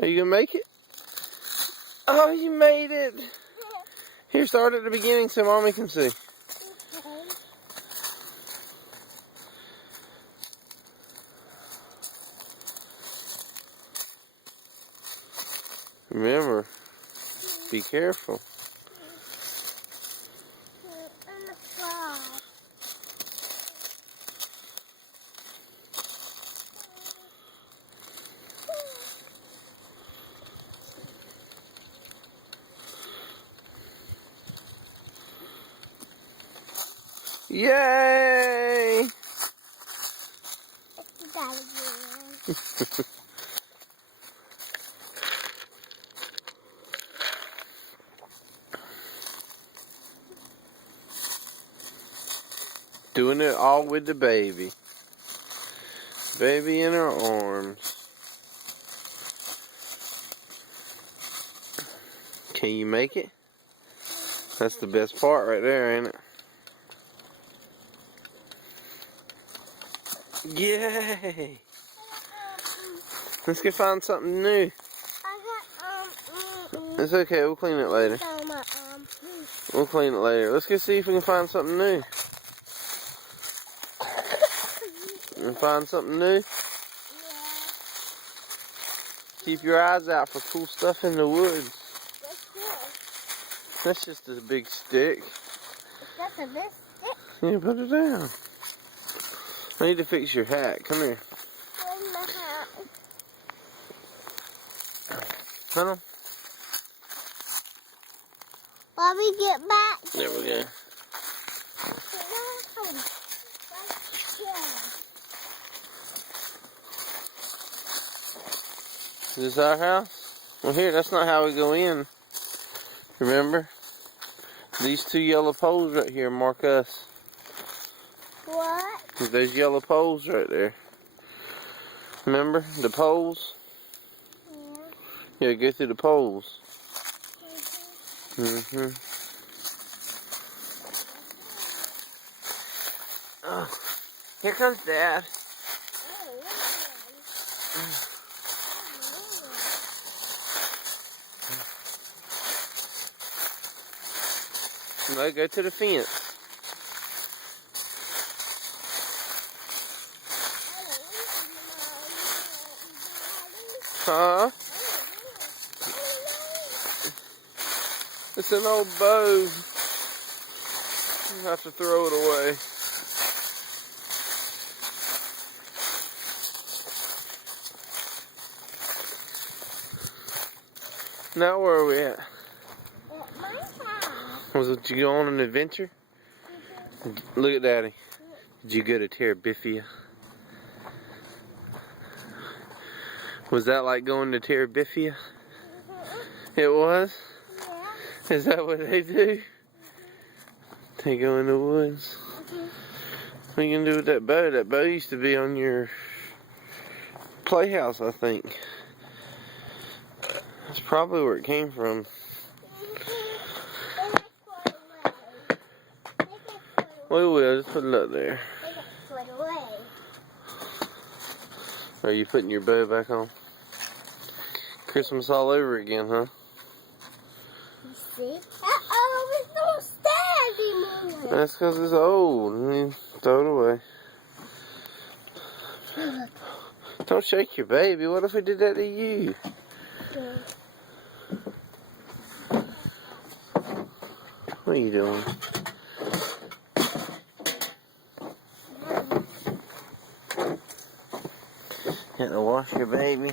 Are you gonna make it? Oh, you made it! Here, start at the beginning so Mommy can see. Remember, be careful. Yay! Doing it all with the baby. Baby in her arms. Can you make it? That's the best part right there, ain't it? Yay! Let's go find something new. It's okay, we'll clean it later. We'll clean it later. Let's go see if we can find something new. And find something new? Yeah. Keep your eyes out for cool stuff in the woods. That's just a big stick. That's a big stick? Yeah, put it down. I need to fix your hat. Come here. Where's my hat? Come on. Bobby, get back. There we go. Is this our house? Well, here, that's not how we go in. Remember? These two yellow poles right here mark us. What? Those yellow poles right there. Remember? The poles? Yeah. Yeah, go through the poles. Mm-hmm. Oh, here comes Dad. No, go to the fence. Huh? It's an old bow. You have to throw it away. Now where are we at? At my house. Was it you go on an adventure? Look at Daddy. Did you go to Terabithia? Was that like going to Terabithia? It was? Yeah. Is that what they do? They go in the woods. What are you gonna do with that bow? That bow used to be on your playhouse, I think. That's probably where it came from. We will, just put it up there. Are you putting your bow back on? Christmas all over again, huh? You see? Uh-oh, it's no stand anymore. That's because it's old. I mean, throw it away. Don't shake your baby. What if we did that to you? What are you doing? You have to wash your baby.